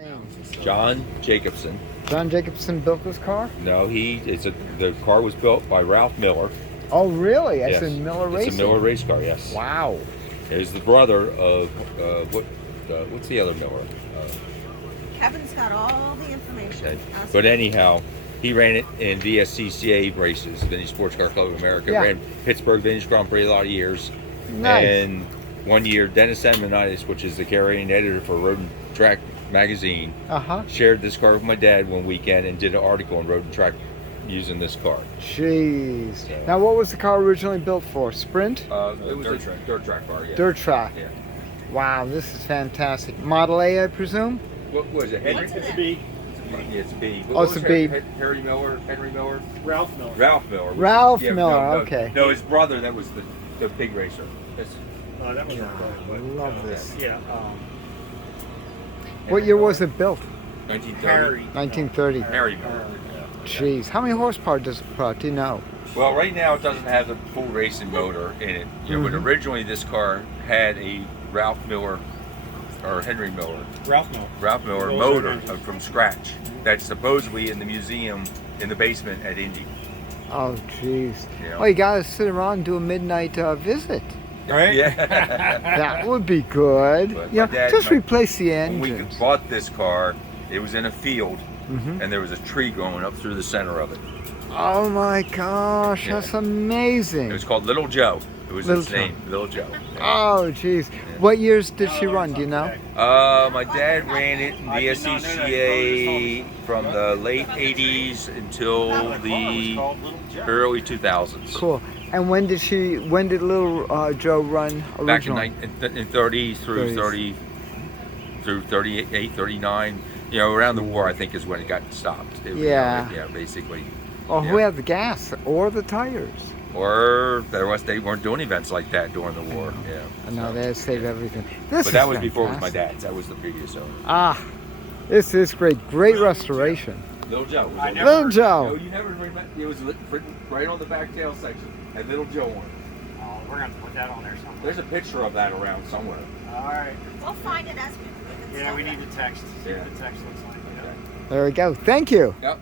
Name? John Jacobson. John Jacobson built this car? No, the car was built by Ralph Miller. Oh, really? As Yes. in Miller Racing? It's a Miller race car, yes. Wow. It's the brother of, what's the other Miller? Kevin's got all the information. But anyhow, he ran it in VSCCA races, Vintage Sports Car Club of America. Yeah. Ran Pittsburgh Vintage Grand Prix a lot of years. Nice. And one year, Dennis Amonitis, which is the carrying editor for Road and Track magazine, shared this car with my dad one weekend and did an article on Road and Track using this car. Jeez. So- Now, what was the car originally built for? Sprint? It was a dirt track car, yeah. Dirt track. Yeah. Wow, this is fantastic. Model A, I presume? What was it? Henry? It's a B. Yeah, it's a B. Oh, it's a B. Henry Miller? Henry Miller? Ralph Miller. Ralph Miller. Ralph Yeah, Miller, no, okay. No, his brother, that was the big racer. That was I love this. Yeah. What year was it built? 1930. 1930. Harry Miller. Jeez. How many horsepower does it put out? Do you know? Well, right now it doesn't have the full racing motor in it. You know, but originally this car had a Ralph Miller or Henry Miller. Ralph Miller. Ralph Miller motor from scratch. That's supposedly in the museum in the basement at Indy. Oh, jeez. Yeah. Well, you gotta sit around and do a midnight visit. Right? Yeah. That would be good. But Yeah, my dad- just my- replace the When we engines. bought this car, it was in a field, and there was a tree growing up through the center of it. Oh my gosh, Yeah. that's amazing. It was called Little Joe. It was Little its Joe. name, Little Joe. Oh, jeez. What years did she run? Do you know? My dad ran it in the SCCA from the late 80s until the early 2000s. Cool. And when did little Joe run Back in, originally? in 30 through 30, through 38, 39. You know, around the war, I think, is when it got stopped. It was, Yeah. Yeah, basically. Or who yeah. had the gas or the tires? Or they weren't doing events like that during the war. Yeah. And now So, they had to save yeah. everything. But that was before it was my dad's. That was the previous owner. Ah, this is great. Great restoration. Little Joe. Little No, Joe. you never remember. It was written right on the back tail section. Had Little Joe on it. Oh, we're going to put that on there somewhere. There's a picture of that around somewhere. All right. We'll find it as we Yeah, we need to text. See Yeah. what the text looks like. There we go. Thank you. Yep.